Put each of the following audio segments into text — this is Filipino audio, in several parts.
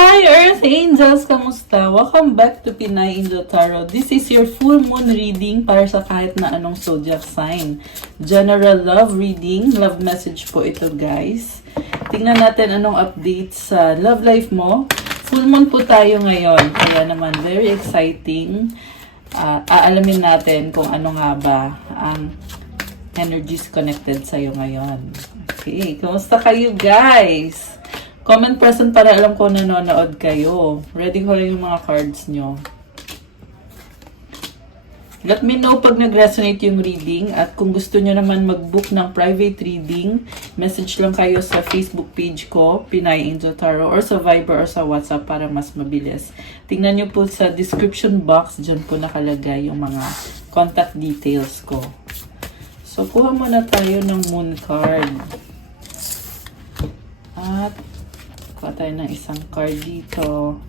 Hi Earth Angels! Kamusta? Welcome back to Pinay Angel Tarot. This is your full moon reading para sa kahit na anong zodiac sign. General love reading. Love message po ito guys. Tingnan natin anong update sa love life mo. Full moon po tayo ngayon. Kaya naman very exciting. Aalamin natin kung ano nga ba ang energies connected sa'yo ngayon. Okay, kamusta kayo guys? Comment present para alam ko nanonood kayo. Ready ko lang yung mga cards nyo. Let me know pag nag-resonate yung reading. At kung gusto nyo naman mag-book ng private reading, message lang kayo sa Facebook page ko, Pinay Angel Tarot, or sa Viber or sa WhatsApp para mas mabilis. Tingnan nyo po sa description box. Dyan po nakalagay yung mga contact details ko. So, kuha muna tayo ng moon card. At kuha tayo ng isang card dito.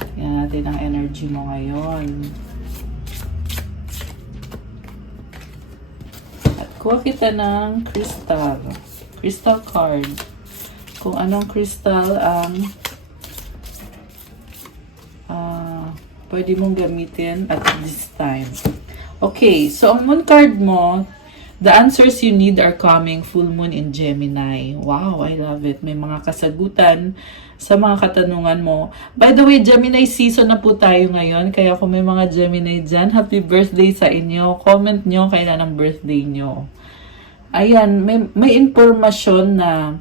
Tingnan natin ang energy mo ngayon. At kuha kita ng crystal. Crystal card. Kung anong crystal ang pwede mong gamitin at this time. Okay, so ang moon card mo, the answers you need are coming. Full moon in Gemini. Wow, I love it. May mga kasagutan sa mga katanungan mo. By the way, Gemini season na po tayo ngayon. Kaya kung may mga Gemini dyan, happy birthday sa inyo. Comment nyo kailan ang birthday nyo. Ayan, may impormasyon na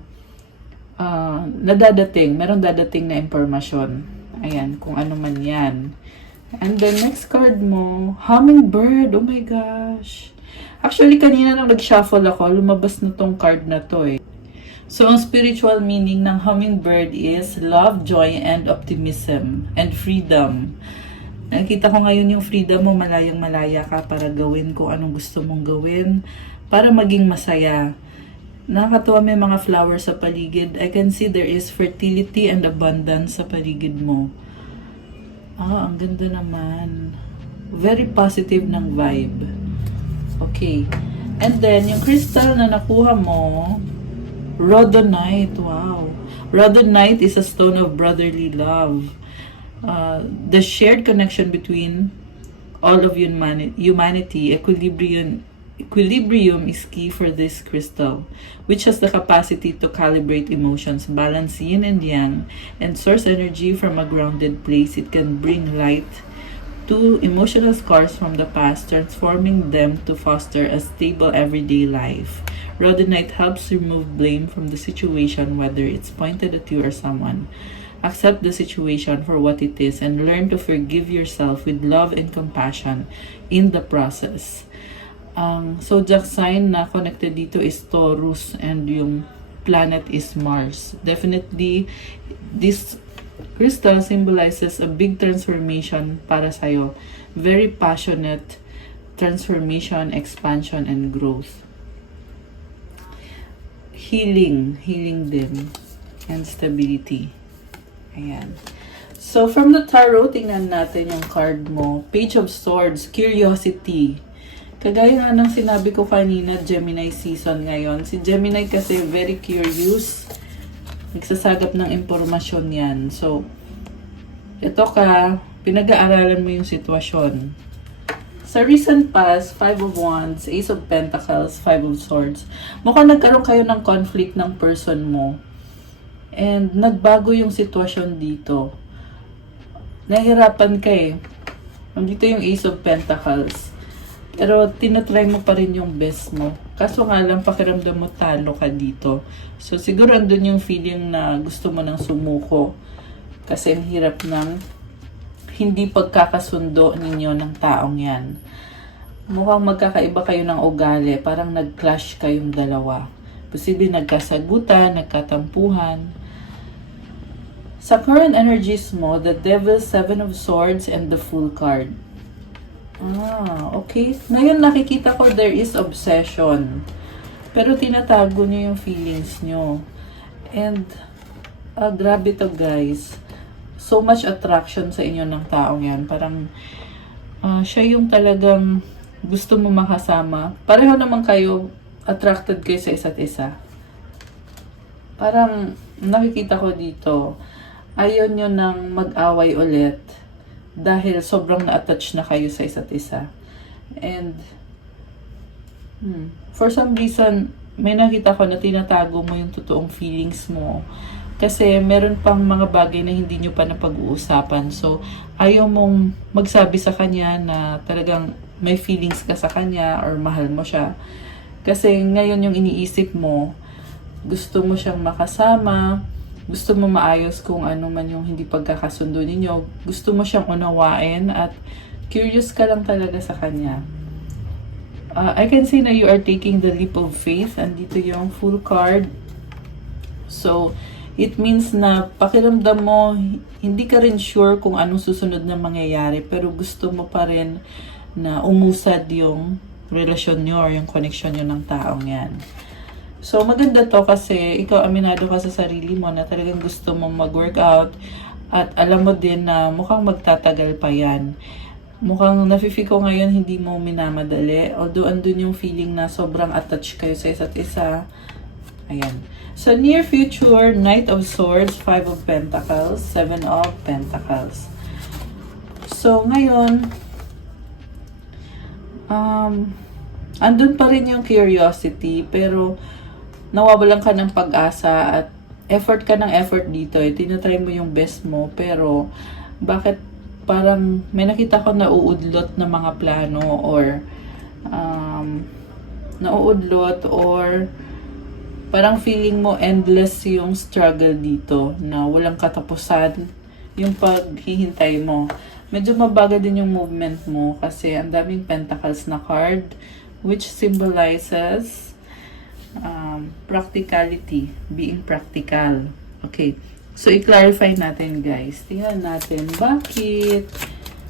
nadadating. Meron dadating na impormasyon. Ayan, kung ano man yan. And the next card mo, hummingbird. Oh my gosh. Actually, kanina nang nag-shuffle ako, lumabas na tong card na to eh. So, ang spiritual meaning ng hummingbird is love, joy, and optimism, and freedom. Nakikita ko ngayon yung freedom mo, malayang-malaya ka para gawin kung anong gusto mong gawin, para maging masaya. Nakakatuwa, may mga flowers sa paligid. I can see there is fertility and abundance sa paligid mo. Ang ganda naman. Very positive ng vibe. Okay. And then, yung crystal na nakuha mo, rhodonite. Wow. Rhodonite is a stone of brotherly love. The shared connection between all of humanity, equilibrium is key for this crystal, which has the capacity to calibrate emotions, balance yin and yang, and source energy from a grounded place. It can bring light to emotional scars from the past, transforming them to foster a stable everyday life. Rhodonite helps remove blame from the situation, whether it's pointed at you or someone. Accept the situation for what it is and learn to forgive yourself with love and compassion in the process. Ang zodiac sign na connected dito is Taurus and yung planet is Mars. Definitely, this crystal symbolizes a big transformation para sa'yo. Very passionate transformation, expansion, and growth. Healing din. And stability. Ayan. So, from the tarot, tingnan natin yung card mo. Page of Swords, curiosity. Kagaya nga ng sinabi ko kanina, Gemini season ngayon. Si Gemini kasi very curious. Nagsasagap ng impormasyon yan. So, ito ka, pinag-aaralan mo yung sitwasyon. Sa recent past, 5 of Wands, Ace of Pentacles, 5 of Swords, mukhang nagkaroon kayo ng conflict ng person mo. And nagbago yung sitwasyon dito. Nahirapan ka eh. Nandito yung Ace of Pentacles. Pero tinatry mo pa rin yung best mo. Kaso nga lang, pakiramdam mo talo ka dito. So, siguro andun yung feeling na gusto mo nang sumuko. Kasi ang hirap ng hindi pagkakasundo ninyo ng taong yan. Mukhang magkakaiba kayo ng ugali. Parang nag-clash kayong dalawa. Posible nagkasagutan, nagkatampuhan. Sa current energies mo, the Devil, 7 of Swords, and the Fool card. Okay. Ngayon nakikita ko there is obsession. Pero tinatago niyo yung feelings niyo. And, grabe to guys. So much attraction sa inyo ng taong yan. Parang, siya yung talagang gusto mo makasama. Pareho naman kayo, attracted kayo sa isa't isa. Parang, nakikita ko dito, ayaw nyo nang mag-away ulit dahil sobrang na-attach na kayo sa isa't isa. And, for some reason, may nakita ko na tinatago mo yung totoong feelings mo. Kasi meron pang mga bagay na hindi nyo pa napag-uusapan. So, ayaw mong magsabi sa kanya na talagang may feelings ka sa kanya or mahal mo siya. Kasi ngayon yung iniisip mo, gusto mo siyang makasama, gusto mo maayos kung ano man yung hindi pagkakasundo ninyo, gusto mo siyang unawain at curious ka lang talaga sa kanya. I can see na you are taking the leap of faith. Andito yung full card. So, it means na pakiramdam mo, hindi ka rin sure kung anong susunod na mangyayari, pero gusto mo pa rin na umusad yung relasyon nyo or yung connection nyo ng taong yan. So, maganda to kasi ikaw aminado ka sa sarili mo na talagang gusto mong mag-workout at alam mo din na mukhang magtatagal pa yan. Mukhang nafe-feel ko ngayon hindi mo minamadali. Although andun yung feeling na sobrang attached kayo sa isa't isa. Ayan. So, near future, Knight of Swords, 5 of Pentacles, 7 of Pentacles. So, ngayon, andun pa rin yung curiosity, pero nawawalan ka ng pag-asa at effort ka ng effort dito. Tinatry mo yung best mo, pero bakit parang may nakita ko na uudlot na mga plano or nauudlot or parang feeling mo endless yung struggle dito na walang katapusan yung paghihintay mo. Medyo mabagal din yung movement mo kasi ang daming pentacles na card which symbolizes practicality, being practical. Okay. So, i-clarify natin guys. Tingnan natin bakit.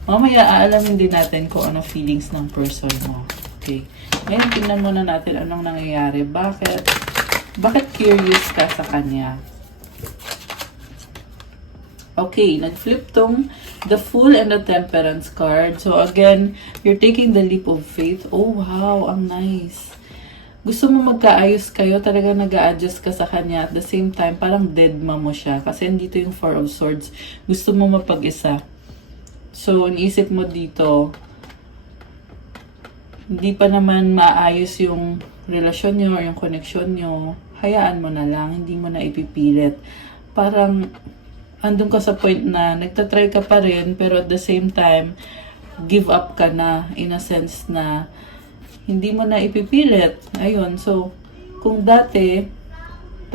Mamaya aalamin din natin kung ano feelings ng person mo. Okay. Ngayon, tingnan muna natin anong nangyayari. Bakit curious ka sa kanya? Okay, nag-flip tong the Fool and the Temperance card. So, again, you're taking the leap of faith. Oh, wow, ang nice. Gusto mo magkaayos kayo, talaga nag-a-adjust ka sa kanya. At the same time, parang dead ma mo siya. Kasi dito yung Four of Swords. Gusto mo mapag-isa. So, iniisip mo dito, hindi pa naman maayos yung relasyon nyo or yung connection nyo. Hayaan mo na lang. Hindi mo na ipipilit. Parang, andun ka sa point na nagtatry ka pa rin, pero at the same time, give up ka na in a sense na hindi mo na ipipilit. Ayun, so, kung dati,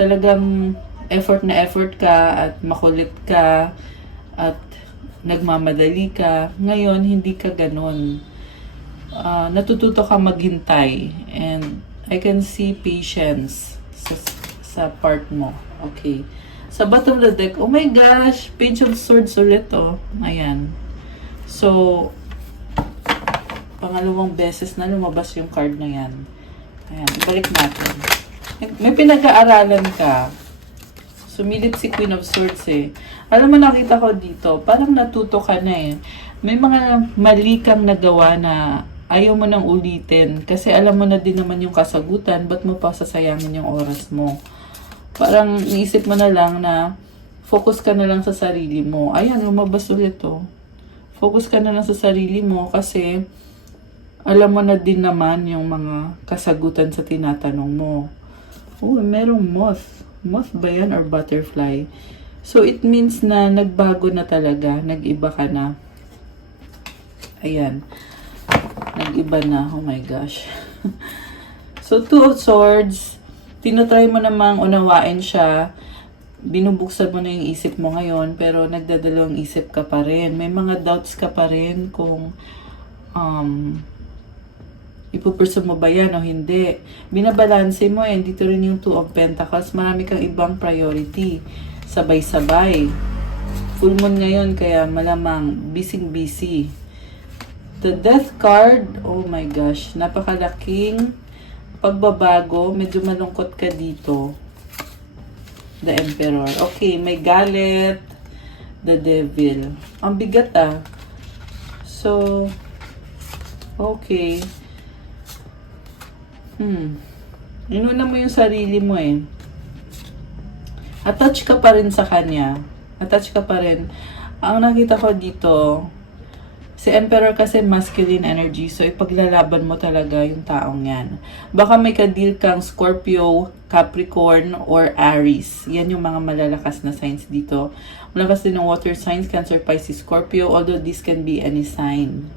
talagang effort na effort ka at makulit ka at nagmamadali ka, ngayon, hindi ka ganun. Natututo ka maghintay and I can see patience sa part mo. Okay. Sa bottom of the deck, oh my gosh, Page of Swords ulit, oh. Ayan. So, pangalawang beses na lumabas yung card na yan. Ayan, ibalik natin. May pinag-aaralan ka. Sumilip si Queen of Swords eh. Alam mo, nakita ko dito, parang natuto ka na eh. May mga mali kang nagawa na ayaw mo nang ulitin. Kasi alam mo na din naman yung kasagutan, ba't mo pa sasayangin yung oras mo? Parang iisip mo na lang na focus ka na lang sa sarili mo. Ayan, lumabas ulit to. Focus ka na lang sa sarili mo kasi alam mo na din naman yung mga kasagutan sa tinatanong mo. Oh, merong moth. Moth ba yan or butterfly? So, it means na nagbago na talaga. Nag-iba ka na. Ayan. Nag-iba na. Oh my gosh. So, Two of Swords. Tinatry mo namang unawain siya. Binubuksan mo na yung isip mo ngayon, pero nagdadalawang isip ka pa rin. May mga doubts ka pa rin kung ipupursue mo ba yan o hindi. Binabalanse mo eh. Dito rin yung Two of Pentacles. Marami kang ibang priority. Sabay-sabay. Full moon ngayon, kaya malamang busy-busy. The Death card, oh my gosh, napakalaking pagbabago. Medyo malungkot ka dito. The Emperor. Okay, may galit. The Devil. Ang bigat ah. So, okay. Inuna mo yung sarili mo eh. Attach ka pa rin sa kanya. Attach ka pa rin. Ang nakita ko dito, si Emperor kasi masculine energy, so ipaglalaban mo talaga yung taong yan. Baka may kadil kang Scorpio, Capricorn, or Aries. Yan yung mga malalakas na signs dito. Malakas din ng water signs, Cancer, Pisces, Scorpio, although this can be any sign.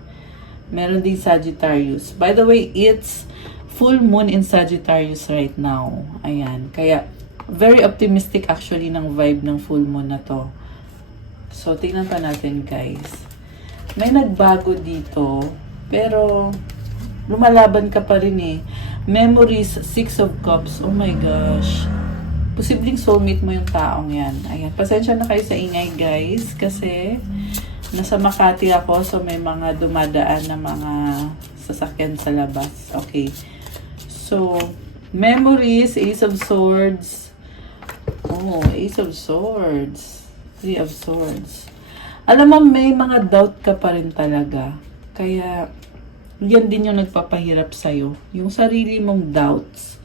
Meron din Sagittarius. By the way, it's full moon in Sagittarius right now. Ayan. Kaya, very optimistic actually ng vibe ng full moon na to. So, tingnan pa natin guys. May nagbago dito, pero lumalaban ka pa rin eh. Memories, 6 of Cups. Oh my gosh. Posibleng soulmate mo yung taong yan. Ayan. Pasensya na kayo sa ingay guys, kasi nasa Makati ako, so may mga dumadaan na mga sasakyan sa labas. Okay. So, memories, Ace of Swords. Oh, Ace of Swords. 3 of Swords. Alam mo, may mga doubt ka pa rin talaga. Kaya, yan din yung nagpapahirap sa'yo. Yung sarili mong doubts.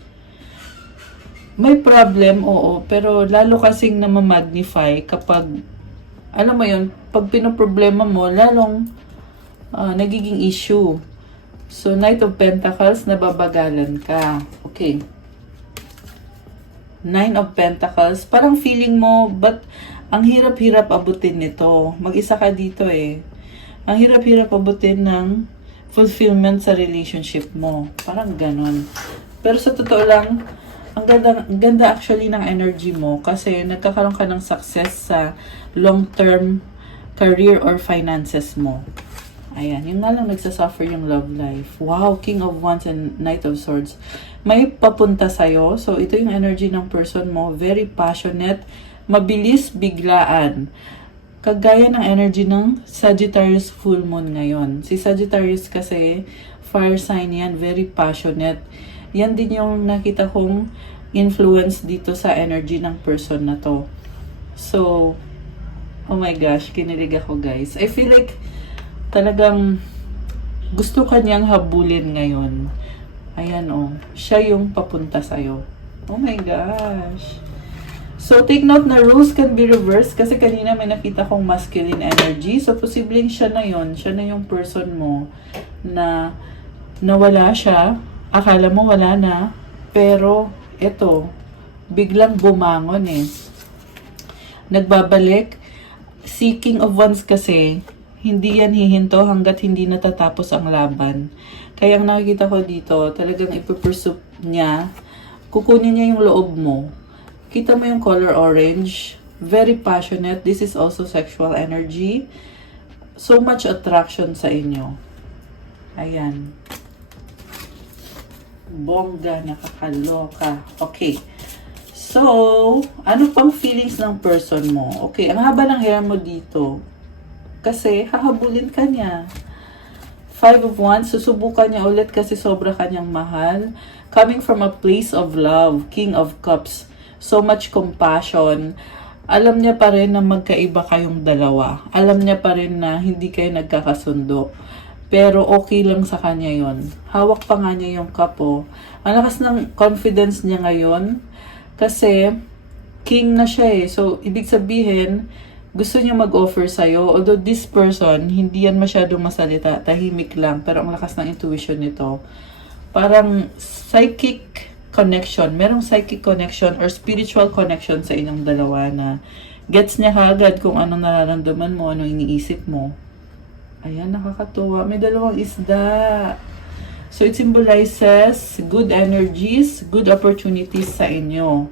May problem, oo. Pero lalo kasing namamagnify kapag, alam mo yun, pag pinoproblema mo, lalong nagiging issue. So, Knight of Pentacles, nababagalan ka. Okay. 9 of Pentacles, parang feeling mo, but ang hirap-hirap abutin nito. Mag-isa ka dito eh. Ang hirap-hirap abutin ng fulfillment sa relationship mo. Parang ganon. Pero sa totoo lang, ang ganda actually ng energy mo kasi nagkakaroon ka ng success sa long-term career or finances mo. Ayan, yung nga lang nagsasuffer yung love life. Wow, King of Wands and Knight of Swords. May papunta sa'yo. So, ito yung energy ng person mo. Very passionate, mabilis, biglaan. Kagaya ng energy ng Sagittarius full moon ngayon. Si Sagittarius kasi, fire sign yan, very passionate. Yan din yung nakita kong influence dito sa energy ng person na to. So, oh my gosh, kinilig ako guys. I feel like talagang gusto kanyang habulin ngayon. Ayan oh, siya yung papunta sa'yo. Oh my gosh. So, take note na rules can be reversed kasi kanina may nakita kong masculine energy. So, posibleng siya na yun. Siya na yung person mo na nawala siya. Akala mo wala na. Pero, ito, biglang bumangon eh. Nagbabalik. Si King of Wands kasi, hindi yan hihinto hanggat hindi natatapos ang laban. Kaya ang nakikita ko dito, talagang ipupursue niya. Kukunin niya yung loob mo. Kita mo yung color orange. Very passionate. This is also sexual energy. So much attraction sa inyo. Ayan. Bongga, nakakaloka. Okay. So, ano pang feelings ng person mo? Okay, ang haba ng hair mo dito. Kasi, hahabulin ka niya. 5 of Wands, susubukan niya ulit kasi sobra kanyang mahal. Coming from a place of love. King of Cups. So much compassion. Alam niya pa rin na magkaiba kayong dalawa. Alam niya pa rin na hindi kayo nagkakasundo. Pero okay lang sa kanya yon. Hawak pa nga niya yung cup oh. Ang lakas ng confidence niya ngayon. Kasi, king na siya eh. So, ibig sabihin, gusto niya mag-offer sa'yo. Although this person, hindi yan masyadong masalita. Tahimik lang. Pero ang lakas ng intuition nito. Parang psychic connection. Merong psychic connection or spiritual connection sa inyong dalawa na gets niya kagad kung anong nararamdaman mo, anong iniisip mo. Ayan, nakakatuwa. May dalawang isda. So, it symbolizes good energies, good opportunities sa inyo.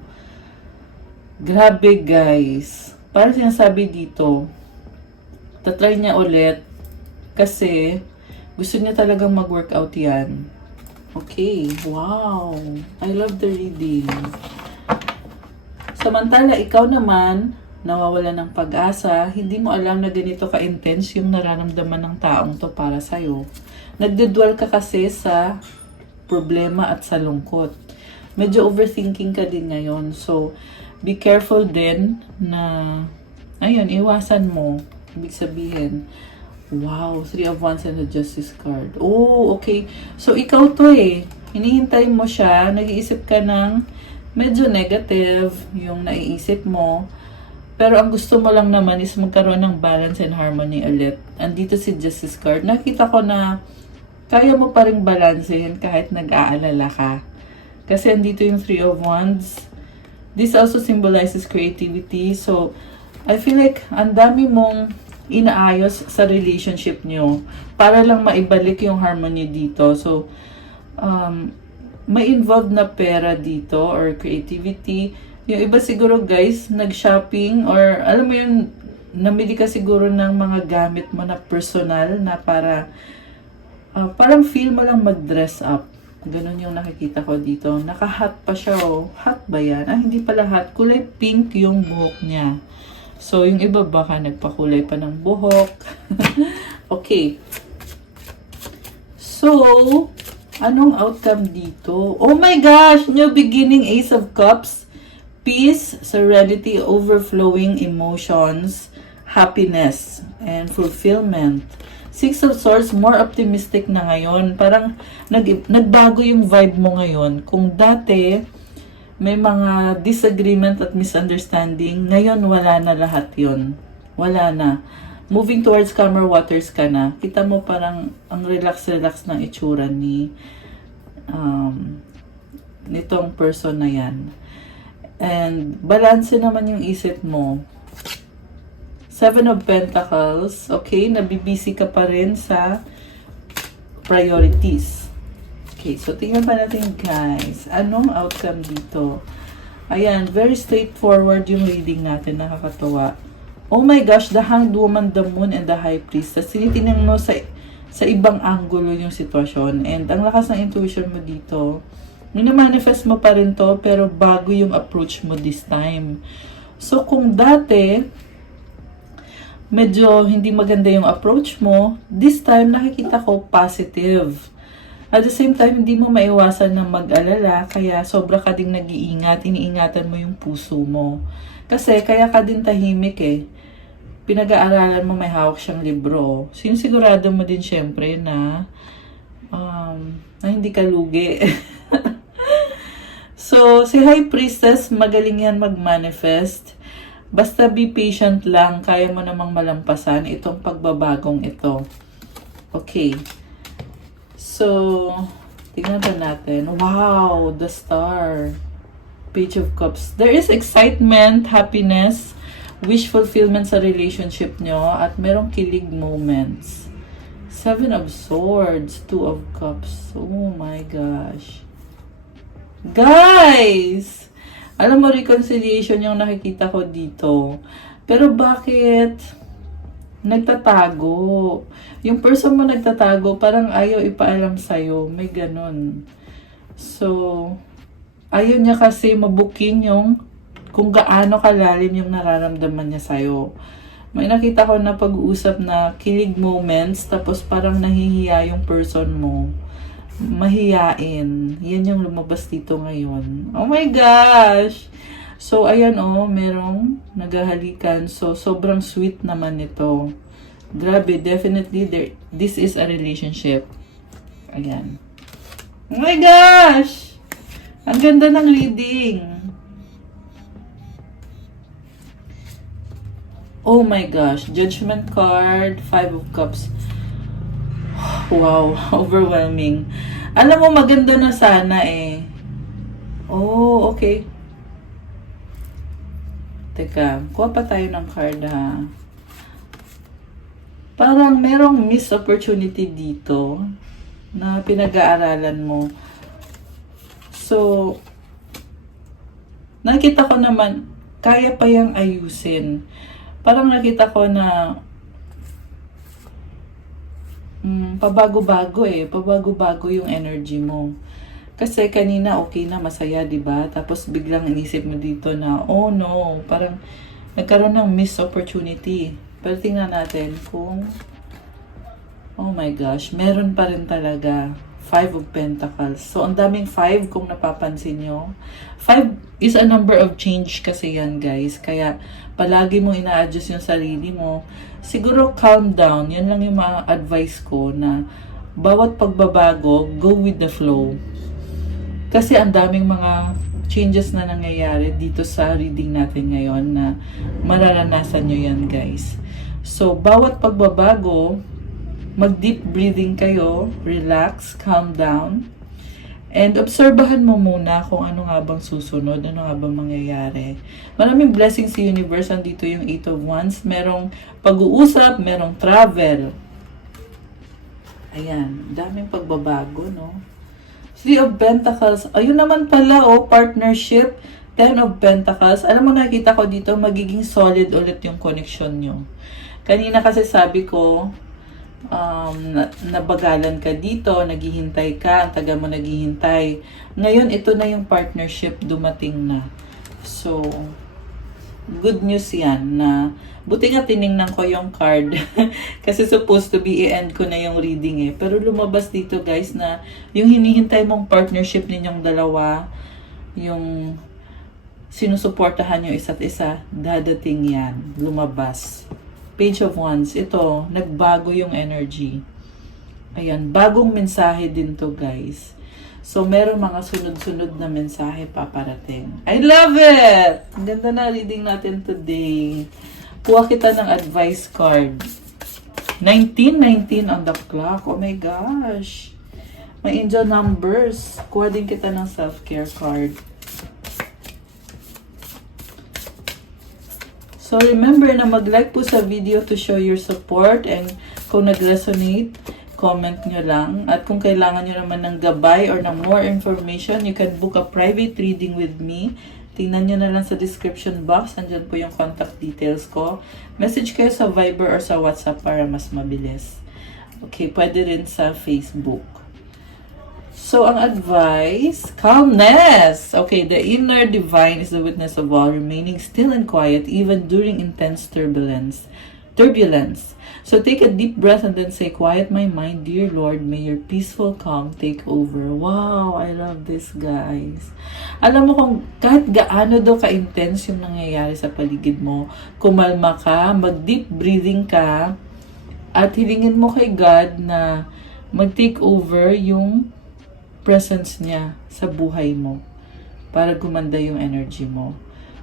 Grabe, guys. Parang sinasabi dito, tatry niya ulit kasi gusto niya talagang mag-workout yan. Okay, wow. I love the reading. Samantala, ikaw naman, nawawala ng pag-asa, hindi mo alam na ganito ka-intense yung nararamdaman ng taong to para sa'yo. Nagdedwell ka kasi sa problema at sa lungkot. Medyo overthinking ka din ngayon. So, be careful din na, ayun, iwasan mo. Ibig sabihin, wow, 3 of Wands and the Justice card. Oh, okay. So, ikaw to eh. Hinihintay mo siya, nag-iisip ka ng medyo negative yung naiisip mo. Pero ang gusto mo lang naman is magkaroon ng balance and harmony ulit. Andito si Justice card. Nakita ko na kaya mo pa rin balansehin kahit nag-aalala ka. Kasi andito yung Three of Wands. This also symbolizes creativity. So, I feel like ang dami mong inaayos sa relationship nyo para lang maibalik yung harmony dito. So, may involved na pera dito or creativity. Yung iba siguro guys, nag-shopping or alam mo yun, namili ka siguro ng mga gamit mo na personal na para parang feel mo lang mag-dress up. Ganun yung nakikita ko dito. Naka-hot pa siya oh. Hot ba yan? Hindi pala hot. Kulay pink yung buhok niya. So, yung iba baka nagpakulay pa ng buhok. Okay. So, anong outcome dito? Oh my gosh! New beginning, Ace of Cups. Peace, serenity, overflowing emotions, happiness, and fulfillment. Six of Swords, more optimistic na ngayon. Parang nagbago yung vibe mo ngayon. Kung dati, may mga disagreement at misunderstanding, ngayon wala na lahat yun. Wala na. Moving towards calmer waters ka na. Kita mo parang ang relax-relax ng itsura ni nitong person na yan. And balance naman yung isip mo. Seven of Pentacles. Okay, nabibisi ka pa rin sa priorities. Okay, so tingnan pa natin guys. Anong outcome dito? Ayan, very straightforward yung reading natin. Nakakatuwa. Oh my gosh, the Hanged Woman, the Moon, and the High Priestess. Tinitingnan mo sa ibang angulo yung sitwasyon. And ang lakas ng intuition mo dito. Mini-manifest mo pa rin to, pero bago yung approach mo this time. So, kung dati, medyo hindi maganda yung approach mo, this time, nakikita ko positive. At the same time, hindi mo maiwasan na mag-alala, kaya sobra ka ding nag-iingat, iniingatan mo yung puso mo. Kasi, kaya ka din tahimik eh. Pinag-aaralan mo, may hawak siyang libro. Sinisigurado mo din syempre na hindi ka lugi. So, si High Priestess, magaling yan mag-manifest. Basta be patient lang, kaya mo namang malampasan itong pagbabagong ito. Okay. So, tingnan pa natin. Wow, the Star. Page of Cups. There is excitement, happiness, wish fulfillment sa relationship nyo, at merong kilig moments. Seven of Swords, Two of Cups. Oh my gosh. Guys! Alam mo, reconciliation yung nakikita ko dito. Pero bakit nagtatago? Yung person mo nagtatago, parang ayaw ipaalam sa'yo. May ganun. So, ayaw niya kasi mabukin yung kung gaano kalalim yung nararamdaman niya sa'yo. May nakita ko na pag-uusap na kilig moments, tapos parang nahihiya yung person mo. Mahiyain. Yan yung lumabas dito ngayon. Oh my gosh! So, ayan oh, merong naghahalikan. So, sobrang sweet naman ito. Grabe, definitely, this is a relationship. Ayan. Oh my gosh! Ang ganda ng reading. Oh my gosh. Judgment card, Five of Cups. Wow, overwhelming. Alam mo, maganda na sana eh. Oh, okay. Teka, kuha pa tayo ng card ha. Parang merong missed opportunity dito na pinag-aaralan mo. So, nakita ko naman, kaya pa yang ayusin. Parang nakita ko na pabago-bago eh. Pabago-bago yung energy mo. Kasi kanina okay na, masaya, diba? Tapos biglang inisip mo dito na, oh no, parang nagkaroon ng missed opportunity. Pero tingnan natin kung, oh my gosh, meron pa rin talaga. Five of Pentacles. So, ang daming five kung napapansin nyo. Five is a number of change kasi yan, guys. Kaya, palagi mo ina-adjust yung sarili mo. Siguro, calm down. Yan lang yung mga advice ko na bawat pagbabago, go with the flow. Kasi ang daming mga changes na nangyayari dito sa reading natin ngayon na mararanasan nyo yan, guys. So, bawat pagbabago, mag-deep breathing kayo, relax, calm down, and obserbahan mo muna kung ano nga bang susunod, ano nga bang mangyayari. Maraming blessings sa universe. Andito yung 8 of Wands. Merong pag-uusap, merong travel. Ayan, daming pagbabago, no? 3 of Pentacles. Ayun naman pala, partnership. 10 of Pentacles. Alam mo, nakita ko dito, magiging solid ulit yung connection nyo. Kanina kasi sabi ko, nabagalan ka dito, naghihintay ka, ang taga mo naghihintay. Ngayon, ito na yung partnership, dumating na. So, good news yan na buti nga tiningnan ko yung card kasi supposed to be i-end ko na yung reading pero lumabas dito guys na yung hinihintay mong partnership ninyong dalawa, yung sinusuportahan yung isa't isa, dadating yan, lumabas. Page of Wands, ito, nagbago yung energy. Ayan, bagong mensahe din to guys. So, meron mga sunod-sunod na mensahe paparating. I love it! Ang ganda na reading natin today. Kuha kita ng advice card. 1919 on the clock. Oh my gosh. May angel numbers. Kuha din kita ng self-care card. So, remember na mag-like po sa video to show your support, and kung nag-resonate, comment nyo lang. At kung kailangan nyo naman ng gabay or ng more information, you can book a private reading with me. Tingnan nyo na lang sa description box. Andyan po yung contact details ko. Message kayo sa Viber or sa WhatsApp para mas mabilis. Okay, pwede rin sa Facebook. So, ang advice, calmness. Okay, the inner divine is the witness of all, remaining still and quiet even during intense turbulence. So take a deep breath and then say, quiet my mind, dear Lord, may your peaceful calm take over. Wow, I love this, guys. Alam mo kung kahit gaano daw ka-intense yung nangyayari sa paligid mo, kumalma ka, mag-deep breathing ka, at hilingin mo kay God na mag-take over yung presence niya sa buhay mo para gumanda yung energy mo.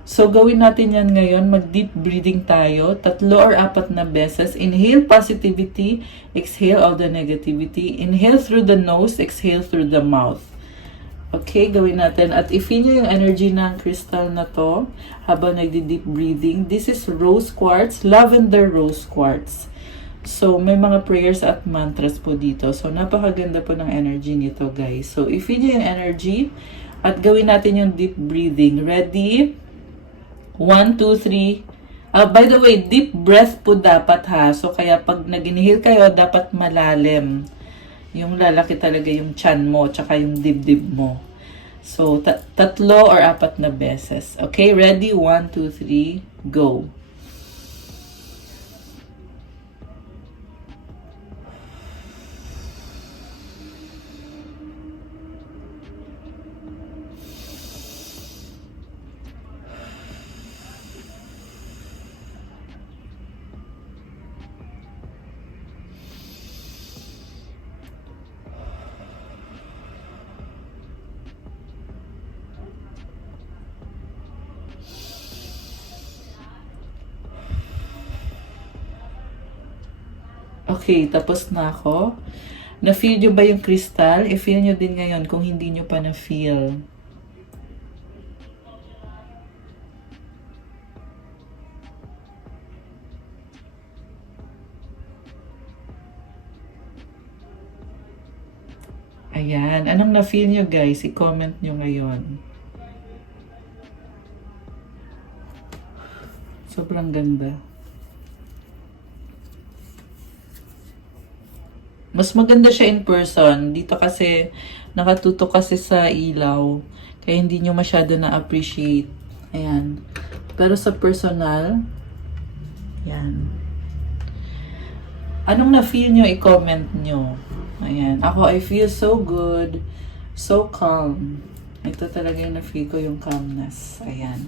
So, gawin natin yan ngayon. Mag-deep breathing tayo. 3 or 4 na beses. Inhale positivity. Exhale all the negativity. Inhale through the nose. Exhale through the mouth. Okay, gawin natin. At i-feel nyo yung energy ng crystal na to habang nagdi-deep breathing. This is rose quartz. Lavender rose quartz. So, may mga prayers at mantras po dito. So, napakaganda po ng energy nito, guys. So, i-feel nyo yung energy at gawin natin yung deep breathing. Ready? 1, 2, 3. By the way, deep breath po dapat ha. So, kaya pag nag-inhale kayo, dapat malalim. Yung lalaki talaga yung chan mo, tsaka yung dibdib mo. So, 3 or 4 na beses. Okay, ready? 1, 2, 3, go. Okay, tapos na ako. Na-feel nyo ba yung crystal? I-feel nyo din ngayon kung hindi nyo pa na-feel. Ayan. Anong na-feel nyo, guys? I-comment nyo ngayon. Sobrang ganda. Mas maganda siya in person. Dito kasi, nakatutok kasi sa ilaw. Kaya hindi nyo masyado na-appreciate. Ayan. Pero sa personal, yan. Anong na-feel nyo, i-comment nyo. Ayan. Ako, I feel so good. So calm. Ito talaga yung na-feel ko, yung calmness. Ayan.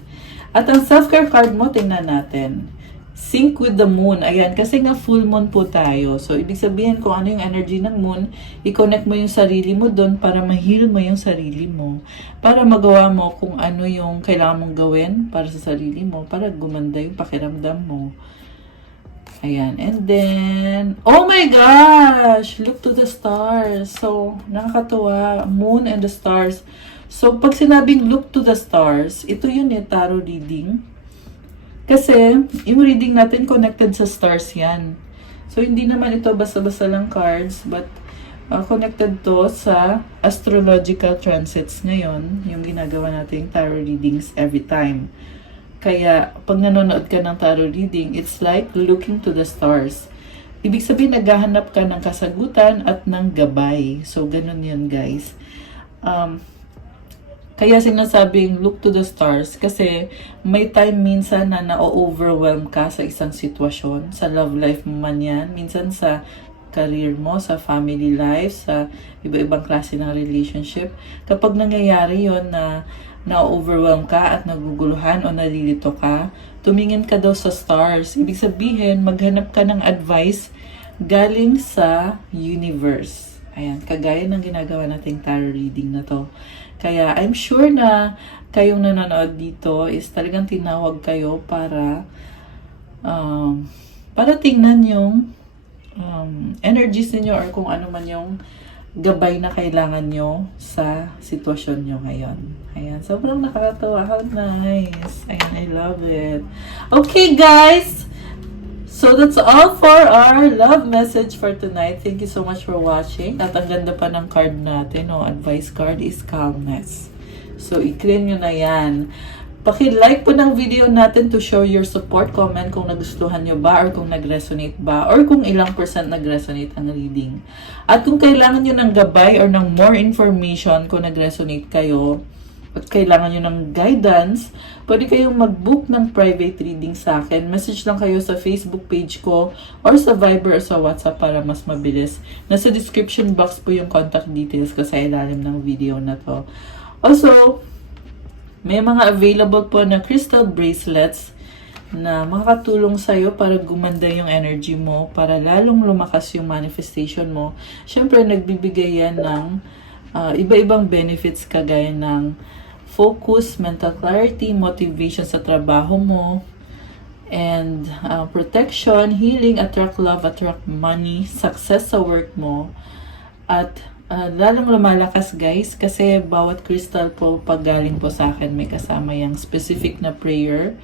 At ang self-care card mo, tingnan natin. sync with the moon. Ayan, kasi nga full moon po tayo. So, ibig sabihin kung ano yung energy ng moon, i-connect mo yung sarili mo doon para ma-heal mo yung sarili mo. Para magawa mo kung ano yung kailangan mong gawin para sa sarili mo, para gumanda yung pakiramdam mo. Ayan, and then, oh my gosh! Look to the stars. So, nakakatuwa. Moon and the stars. So, pag sinabing look to the stars, ito yun yung tarot reading. Kasi, yung reading natin connected sa stars yan. So, hindi naman ito basta-basta lang cards, but connected to sa astrological transits ngayon, yung ginagawa natin tarot readings every time. Kaya, pag nanonood ka ng tarot reading, it's like looking to the stars. Ibig sabihin, naghahanap ka ng kasagutan at ng gabay. So, ganun yun, guys. Kaya sinasabing look to the stars kasi may time minsan na na-overwhelm ka sa isang sitwasyon, sa love life mo man yan, minsan sa career mo, sa family life, sa iba-ibang klase ng relationship. Kapag nangyayari yon na na-overwhelm ka at naguguluhan o nalilito ka, tumingin ka daw sa stars. Ibig sabihin, maghanap ka ng advice galing sa universe. Ayan, kagaya ng ginagawa nating tarot reading na to. Kaya I'm sure na kayong nanonood dito is talagang tinawag kayo para tingnan yung energies niyo or kung ano man yung gabay na kailangan nyo sa sitwasyon nyo ngayon. Ayan, sobrang nakakatawa. How nice. Ayan, I love it. Okay, guys. So, that's all for our love message for tonight. Thank you so much for watching. At ang ganda pa ng card natin, advice card is calmness. So, i-claim nyo na yan. Paki-like po ng video natin to show your support. Comment kung nagustuhan nyo ba or kung nag-resonate ba or kung ilang % nag-resonate ang reading. At kung kailangan nyo ng gabay or ng more information kung nag-resonate kayo at kailangan nyo ng guidance, pwede kayong mag-book ng private reading sa akin. Message lang kayo sa Facebook page ko or sa Viber or sa WhatsApp para mas mabilis. Nasa description box po yung contact details ko sa ilalim ng video na to. Also, may mga available po na crystal bracelets na makakatulong sa'yo para gumanda yung energy mo, para lalong lumakas yung manifestation mo. Siyempre, nagbibigay yan ng iba-ibang benefits kagaya ng focus, mental clarity, motivation sa trabaho mo, and protection, healing, attract love, attract money, success sa work mo, at lalong lumalakas, guys, kasi bawat crystal po pag galing po sa akin may kasama yung specific na prayer.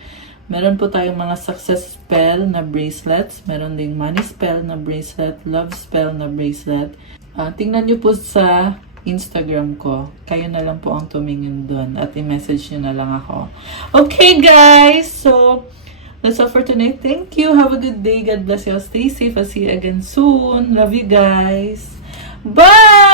Meron po tayong mga success spell na bracelets, meron ding money spell na bracelet, love spell na bracelet. Tingnan nyo po sa Instagram ko. Kayo na lang po ang tumingin doon at i-message nyo na lang ako. Okay, guys! So, that's all for tonight. Thank you. Have a good day. God bless you. Stay safe. I'll see you again soon. Love you guys. Bye!